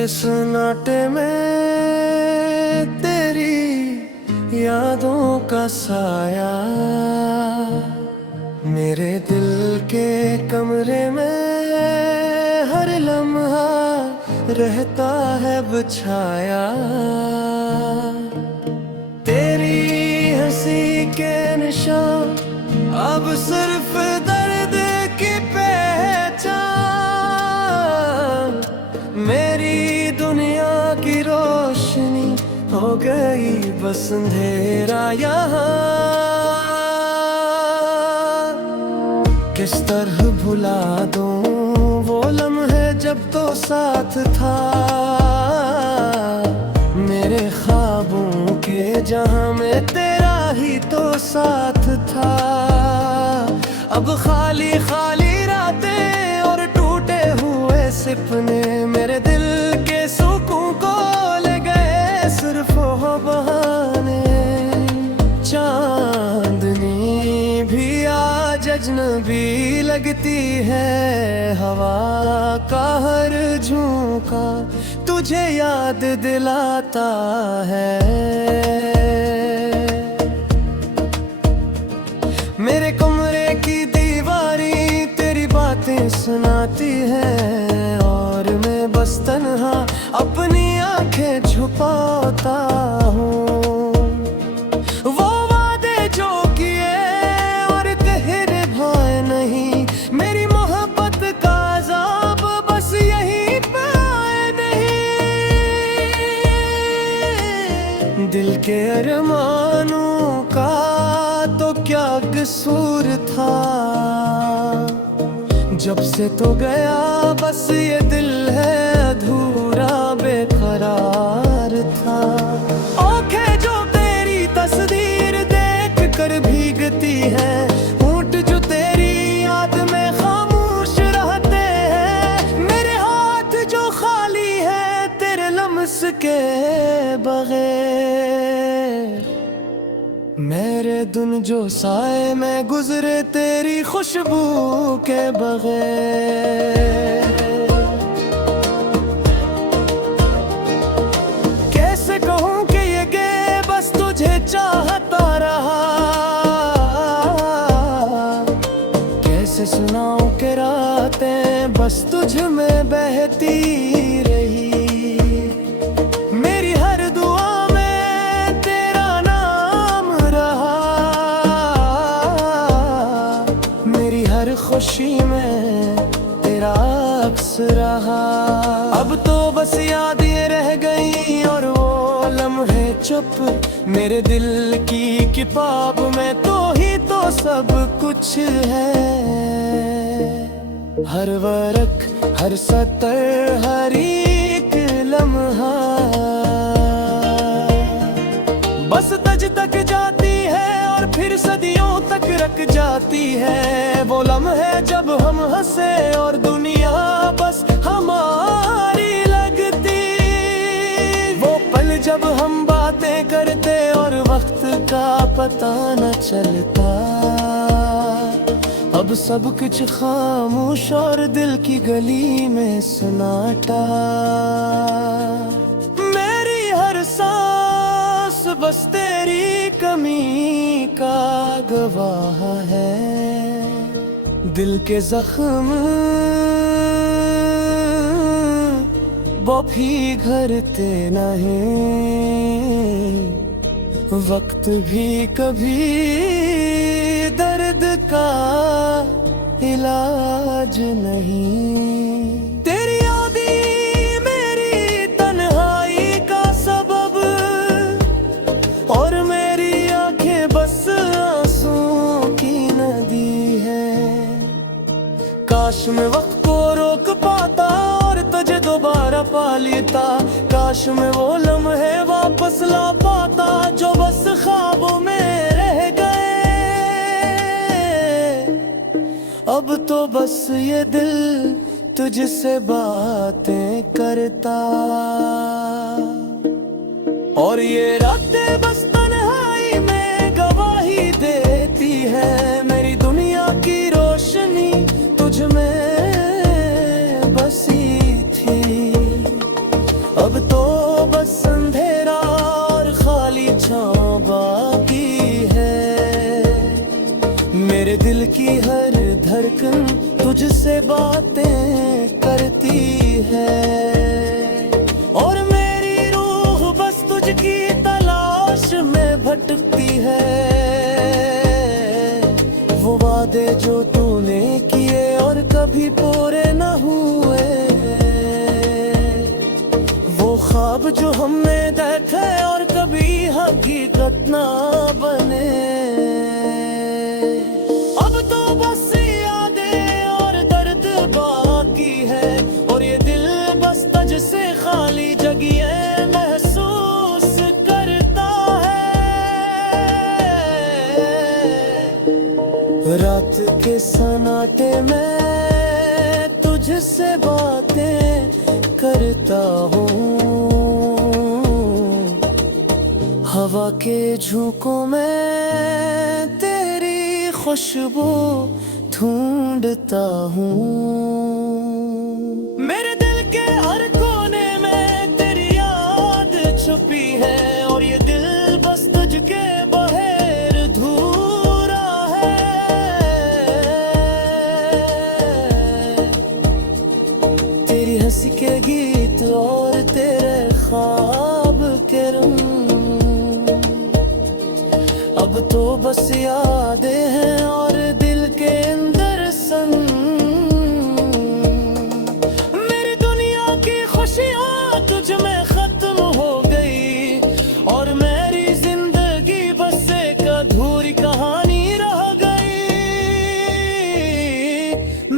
के सन्नाटे में तेरी यादों का साया मेरे दिल के कमरे में हर लम्हा रहता है बिछाया। तेरी हंसी के निशान अब सिर्फ दर्द की पहचान। मेरी दुनिया की रोशनी हो गई बस अंधेरा यहाँ। किस तरह भुला दूं वो लम्हे जब तो साथ था मेरे ख्वाबों के जहां में तेरा ही तो साथ था। अब खाली खाली रातें और टूटे हुए सपने मेरे दिल के सुकून को ले गए सिर्फ हो बहाने। चांदनी भी आज अजनबी लगती है, हवा का हर झोंका तुझे याद दिलाता है। मेरे कमरे की दीवारी तेरी बातें सुनाती है और मैं बस तन्हा अपनी आंखें छुपाता हूँ। वो वादे जो किए और कहे निभाए नहीं, मेरी मोहब्बत का अज़ाब बस यहीं पे आए नहीं। दिल के अरमानों का तो क्या कसूर था, जब से तो गया बस ये दिल है अधूरा बेकरार था। आँखें जो तेरी तस्वीर देख कर भीगती है, होंठ जो तेरी याद में खामोश रहते हैं, मेरे हाथ जो खाली है तेरे लम्स के बगैर। मेरे दिन जो साए में गुजरे तेरी खुशबू के बगैर। कैसे कहूँ कि ये गे बस तुझे चाहता रहा, कैसे सुनाऊं कि रातें बस तुझ में बहती रही। मेरी हर दुआ खुशी में तेरा अक्स रहा। अब तो बस यादें रह गई और वो लम्हे चुप मेरे दिल की किताब में तो ही तो सब कुछ है। हर वर्क हर सतर हर एक लम्हा बस तज तक जाती है और फिर सदियों तक रख जाती है। वो लम्हे जब हम हंसे और दुनिया बस हमारी लगती, वो पल जब हम बातें करते और वक्त का पता न चलता। अब सब कुछ खामोश और दिल की गली में सन्नाटा। मेरी हर सांस बस तेरी कमी का गवाह है। दिल के जख्म वो भी घरते नहीं, वक्त भी कभी दर्द का इलाज नहीं। तेरी यादें मेरी तन्हाई का सबब और मेरी आंखें बस आंसुओं की नदी है। काश मैं वक्त को रोक पाता और तुझे दोबारा पा लेता। काश मैं वो लम्हे वापस ला पाता जो बस ख्वाबों में रह गए। अब तो बस ये दिल तुझसे बातें करता और ये रातें बस तन्हाई में गवाही देती है। मेरी दुनिया की रोशनी तुझ में बसी थी। मेरे दिल की हर धड़कन तुझसे बातें करती है, और मेरी रूह बस तुझकी तलाश में भटकती है। वो वादे जो तूने किए और कभी पूरे न हुए, वो ख्वाब जो हमने देखे और कभी हकीकत ना बने, अब तो बस यादें और दर्द बाकी है, और ये दिल बस तुझसे खाली जगह महसूस करता है। रात के सन्नाटे में तुझसे बातें करता हूँ, हवा के झोंकों में तेरी खुशबू ढूंढता हूँ। मेरे दिल के हर कोने में तेरी याद छुपी है, और ये दिल बस तुझके बगैर अधूरा है। तेरी हंसी के गीत और तेरे ख्वाब के रंग अब तो बस यादें हैं और दिल के अंदर संग। मेरी दुनिया की खुशियाँ तुझ में खत्म हो गई, और मेरी जिंदगी बस एक अधूरी कहानी रह गई।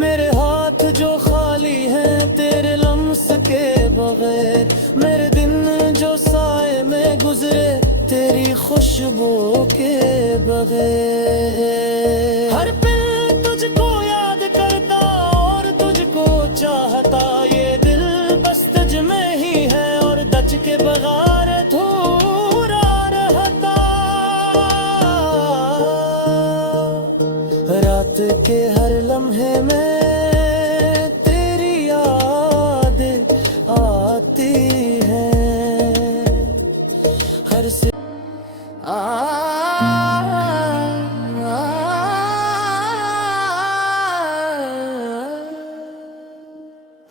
मेरे हाथ जो खाली हैं तेरे लम्स के बगैर, मेरे दिन जो साए में गुजरे तेरी खुशबू के बगैर। हर पल तुझको याद करता और तुझको चाहता, ये दिल बस तुझ में ही है और दच के बगैर अधूरा रहता। रात के हर लम्हे में तेरी याद आती है, हर से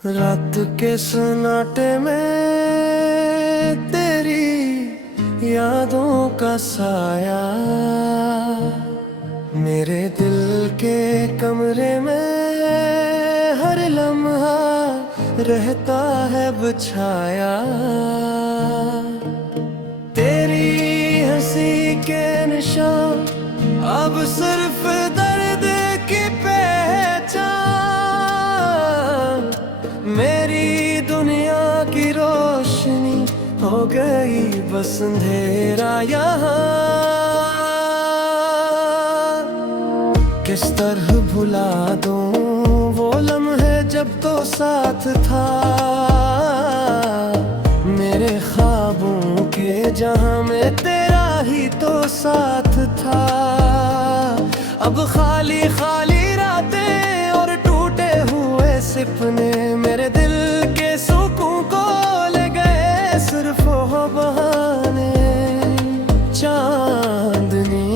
रात के सन्नाटे में तेरी यादों का साया, मेरे दिल के कमरे में हर लम्हा रहता है बिछाया। तेरी हंसी के निशान अब सिर्फ दर्द की पहचान, मेरी दुनिया की रोशनी हो गई बस अंधेरा यहाँ। किस तरह भुला दूं वो लम्हे जब तो साथ था, मेरे ख्वाबों के जहां में तेरा ही तो साथ था। अब खाली खाली रातें और टूटे हुए सपने मेरे दिल के सुकून को ले गए सिर्फ वो बहाने। चांदनी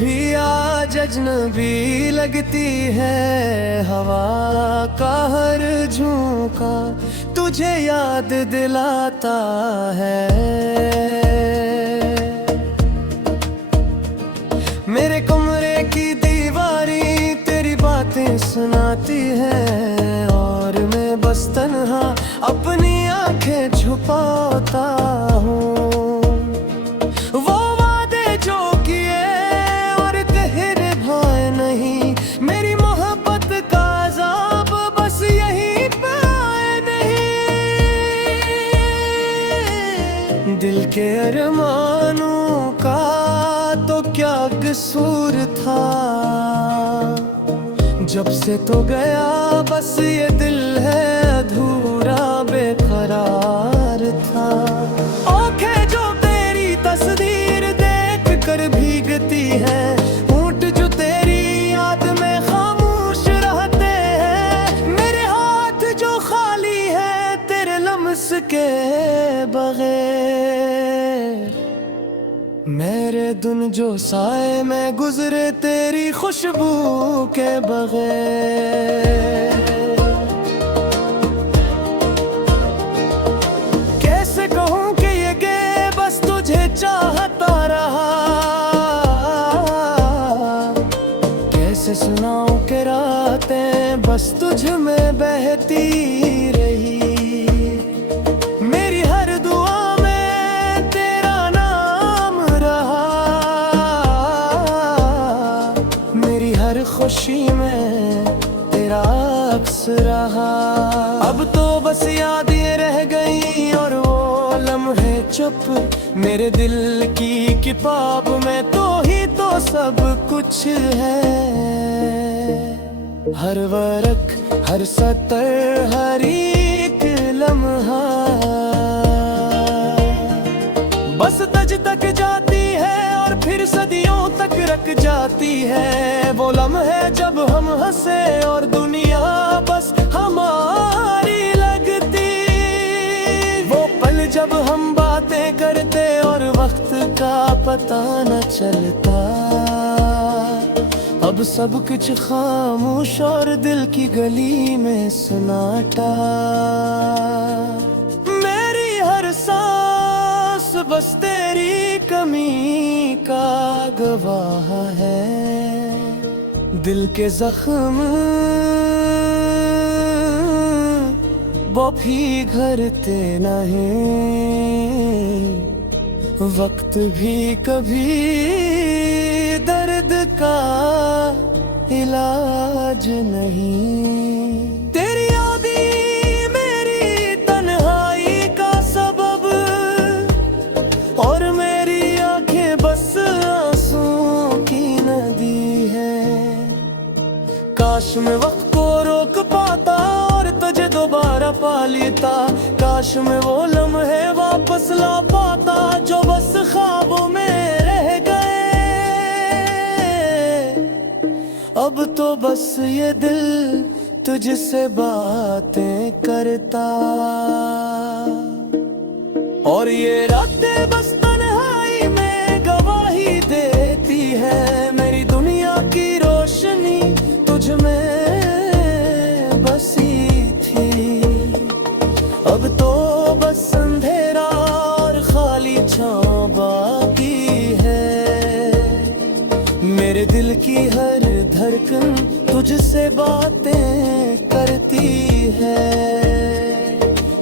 भी आज अजनबी लगती है, हवा का हर झोंका तुझे याद दिलाता है। मेरे कमरे की दीवारी तेरी बातें सुनाती है, और मैं बस तन्हा अपनी आंखें छुपाता हूँ। वो वादे जो किए और कहे निभाए नहीं, मेरी मोहब्बत का अज़ाब बस यहीं पे आए नहीं। दिल के अरमानों का तो क्या कसूर था, जब से तो गया बस ये दिल है अधूरा बेकरार था। आँखें जो तेरी तस्वीर देख कर भीगती है, होंठ जो तेरी याद में खामोश रहते हैं, मेरे हाथ जो खाली है तेरे लम्स के बगैर। मेरे दिन जो साए में गुजरे तेरी खुशबू के बगैर। कैसे कहूँ कि ये गे बस तुझे चाहता रहा, कैसे सुनाऊं कि रातें बस तुझ में बहती रही। मेरी हर दुआ में तेरा नाम रहा, मेरी हर खुशी में तेरा अक्स रहा। अब तो बस यादें रह गई और वो लम्हे चुप, मेरे दिल की किताब में तो ही तो सब कुछ है। हर वर्क, हर सतर, हर एक लम्हा बस तज तक जाती है और फिर सदियों तक रख जाती है। वो लम्हे जब हम हंसे और दुनिया बस हमारी लगती, वो पल जब हम बातें करते और वक्त का पता न चलता। अब सब कुछ खामोश और दिल की गली में सन्नाटा। मेरी हर सांस बस तेरी कमी का गवाह है। दिल के जख्म वो भी घरते नहीं, वक्त भी कभी दर्द का इलाज नहीं। तेरी यादी मेरी तन्हाई का सबब और मेरी आंखें बस आंसुओं की नदी है। काश मैं वक्त को रोक पाता और तुझे दोबारा पा लेता। काश मैं वो लम्हे वापस ला पाता जो बस ख्वाबों में रह गए। अब तो बस ये दिल तुझसे बातें करता और ये रातें बस तन्हाई में गवाही देती है। मेरी दुनिया की रोशनी तुझ में बसी थी, अब तो बस अंधेरा और खाली छांव बाकी है। मेरे दिल की हर धड़कन तुझसे बातें करती है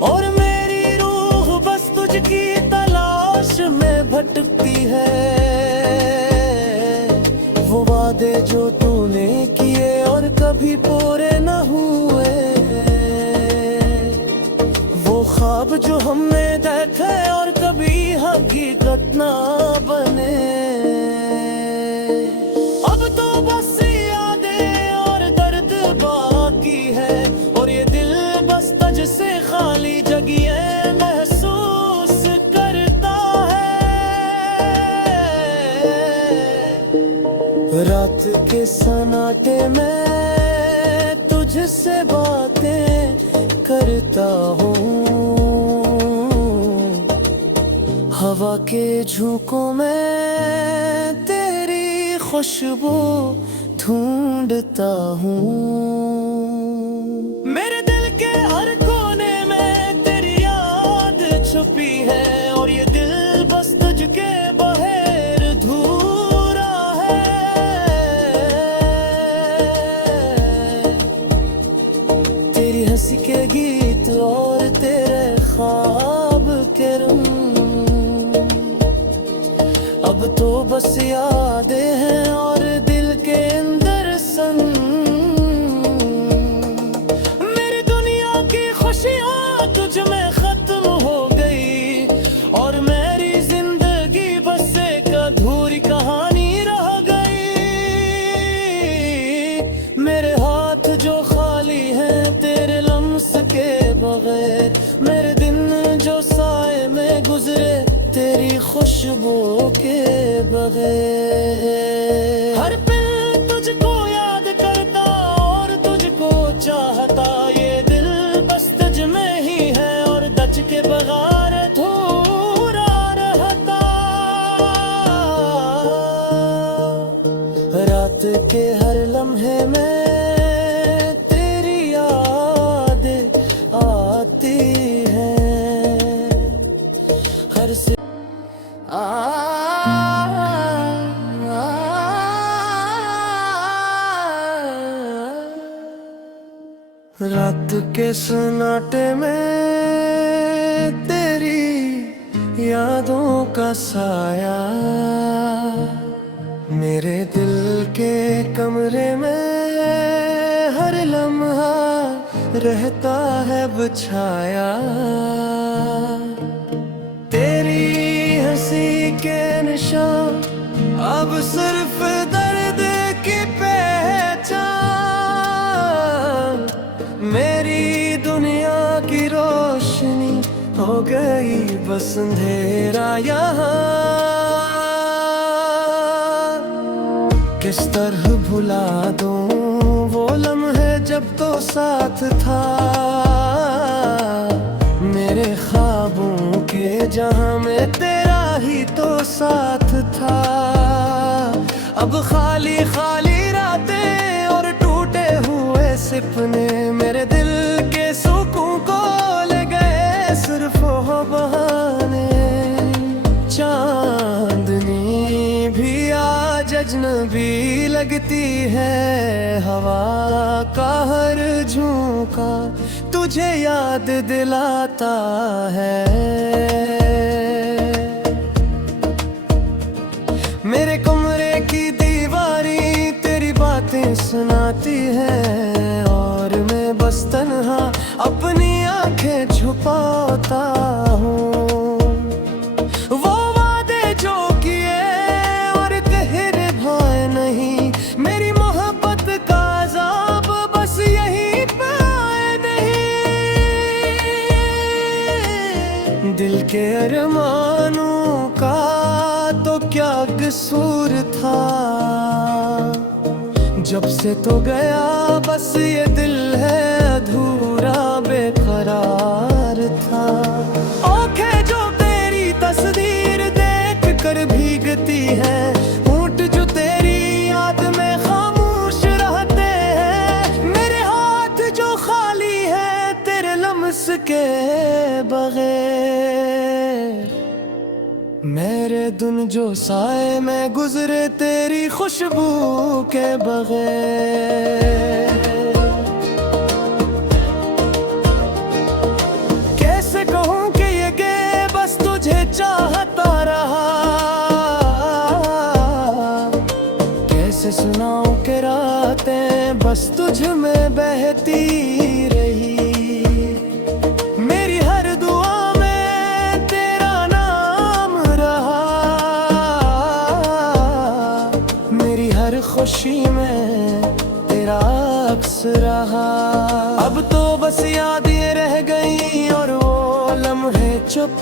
और मेरी रूह बस तुझकी तलाश में भटकती है। वो वादे जो तूने किए और कभी पूरे न हुए, वो ख्वाब जो हमने देखे और कभी हकीकत ना बने। अब तो बस यादें और दर्द बाकी है और ये दिल बस तुझ से खाली जगह महसूस करता है। रात के सन्नाटे में तुझसे बातें करता हूँ, हवा के झोंकों में तेरी खुशबू ढूंढता हूँ। मेरे दिल के हर कोने में तेरी याद छुपी है और ये दिल बस तुझके बगैर अधूरा है। तेरी हंसी के गीत और तेरे ख्वाब के रंग अब तो बस यादें हैं और दिल के अंदर संग। मेरी दुनिया की खुशियाँ तुझ में खत्म हो गई और मेरी जिंदगी बस एक अधूरी कहानी रह गई। मेरे हाथ जो खाली हैं तेरे लम्स के बगैर, मेरे दिन जो साए में गुजरे तेरी खुशबू के बगैर। हर पल तुझको याद करता और तुझको चाहता, ये दिल बस तुझ में ही है और दच के बगैर अधूरा रहता। रात के हर लम्हे में तेरी याद आती है। हर से रात के सन्नाटे में तेरी यादों का साया मेरे दिल के कमरे में हर लम्हा रहता है बिछाया। तेरी हंसी के निशान अब सिर्फ दर्द की पहचान। मेरी दुनिया की रोशनी हो गई बस अंधेरा यहाँ। किस तरह भुला दूं वो लम्हे जब तो साथ था मेरे ख्वाबों के जहां में तेरा ही तो साथ था। अब खाली खाली रातें और टूटे हुए सपने मेरे दिल के सुकून को ले गए सिर्फ वो बहाने। चांदनी भी आज अजनबी लगती है, हवा का हर झोंका तुझे याद दिलाता है। मेरे कमरे की दीवारी तेरी बातें सुनाती है और मैं बस तन्हा अपनी आंखें छुपाता हूँ। वो वादे जो किए और कहे निभाए नहीं, मेरी मोहब्बत का अज़ाब बस यहीं पे आए नहीं। दिल के अरमानों का तो क्या कसूर था, जब से तो गया बस ये दिल है अधूरा बेकरार था। आँखें जो तेरी तस्वीर देख कर भीगती है, होंठ जो तेरी याद में खामोश रहते हैं, मेरे हाथ जो खाली है तेरे लम्स के बगैर, मेरे दिन जो साए में गुजरे तेरी खुशबू के बगैर। कैसे कहूँ कि ये गे बस तुझे चाहता रहा, कैसे सुनाऊं कि रातें बस तुझ में बहती रही। मेरी हर दुआ में तेरा नाम रहा, मेरी हर खुशी में तेरा अक्स रहा। अब तो बस याद ये रह गई और वो लम्हे चुप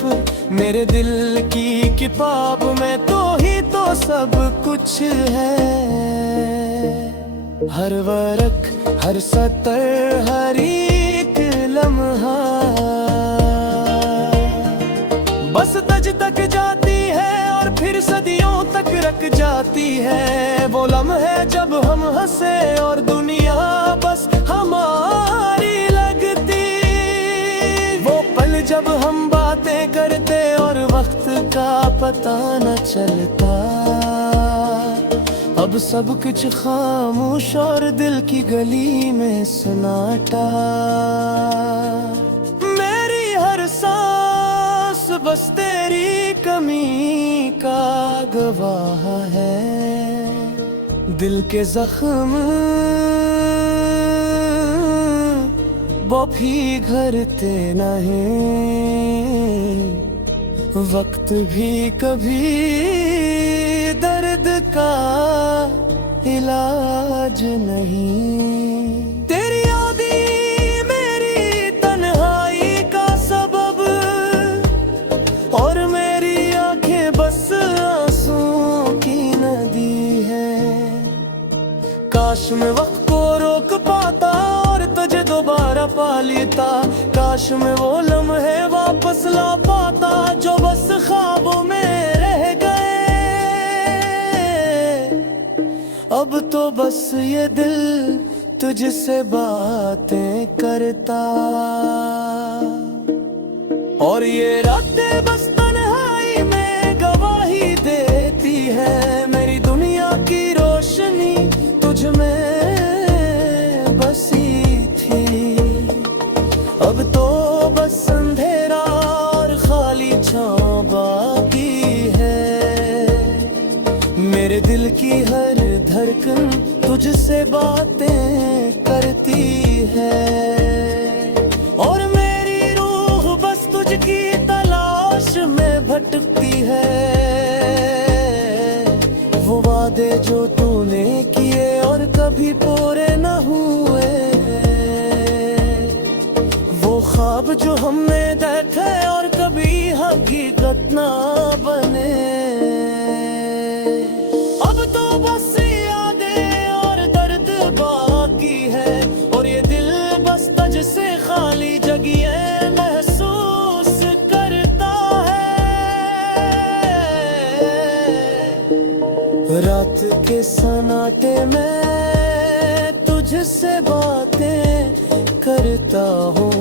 मेरे दिल की किताब में तो ही तो सब कुछ है। हर वर्क हर सतर हर एक लम्हा बस तज तक जाती है और फिर सदियों तक रख जाती है। वो लम्हे जब हम हंसे और दुनिया बस हमारी लगती, वो पल जब हम बातें करते और वक्त का पता न चलता। अब सब कुछ खामोश और दिल की गली में सन्नाटा। मेरी हर सांस बस तेरी कमी का गवाह है, दिल के जख्म वो भी घरते नहीं, वक्त भी कभी दर्द का इलाज नहीं। तेरी यादें मेरी तन्हाई का सबब और मेरी आंखें बस आंसुओं की नदी है। काश मैं वक्त को रोक पाता और तुझे दोबारा पा लेता, काश मैं वो लम्हे वापस ला पाता जो बस ख्वाबों में रह गए। अब तो बस ये दिल तुझसे बातें करता, और ये रातें बस तन्हाई में गवाही देती है। मेरी दुनिया की रोशनी तुझ में बसी थी, अब तो बस अंधेरा और खाली छांव बाकी है। मेरे दिल की हर धड़कन तुझसे बातें करती है, और मेरी रूह बस तुझकी तलाश में भटकती है। वो वादे जो तूने किए और कभी पूरे न हुए, वो ख्वाब जो हमने देखे और कभी हकीकत ना बने, अब तो बस यादें और दर्द बाकी है। और ये दिल बस तुझसे खाली जगह महसूस करता है। रात के सन्नाटे में तुझसे बातें करता हूँ,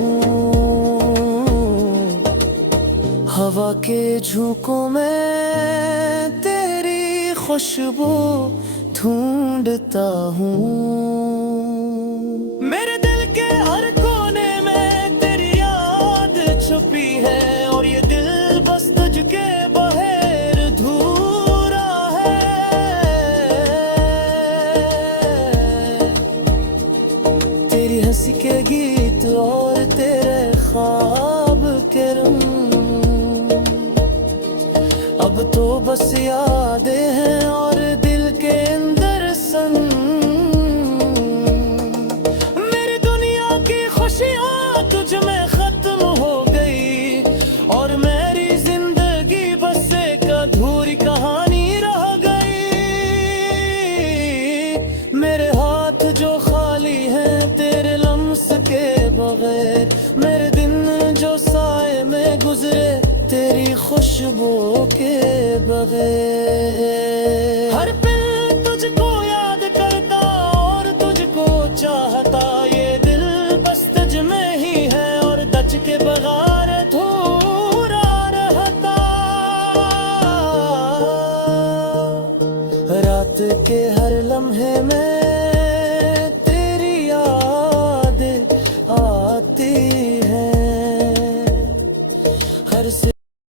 हवा के झोंकों में तेरी खुशबू ढूंढता हूँ। मेरे दिल के हर कोने में तेरी याद छुपी है, और ये दिल बस तुझके बगैर अधूरा है। तेरी हंसी के गीत और तेरे ख्वाब के रंग, अब तो बस यादें हैं और दिल के अंदर संग। मेरी दुनिया की खुशियाँ तुझ में खत्म हो गई, और मेरी जिंदगी बस एक अधूरी कहानी रह गई। मेरे हाथ जो खाली हैं तेरे लम्स के बगैर, मेरे दिन जो साए में गुजरे तेरी खुशबू के बगैर। हर पल तुझको याद करता और तुझको चाहता, ये दिल बस तुझ में ही है और दच के बगैर अधूरा रहता। रात के हर लम्हे में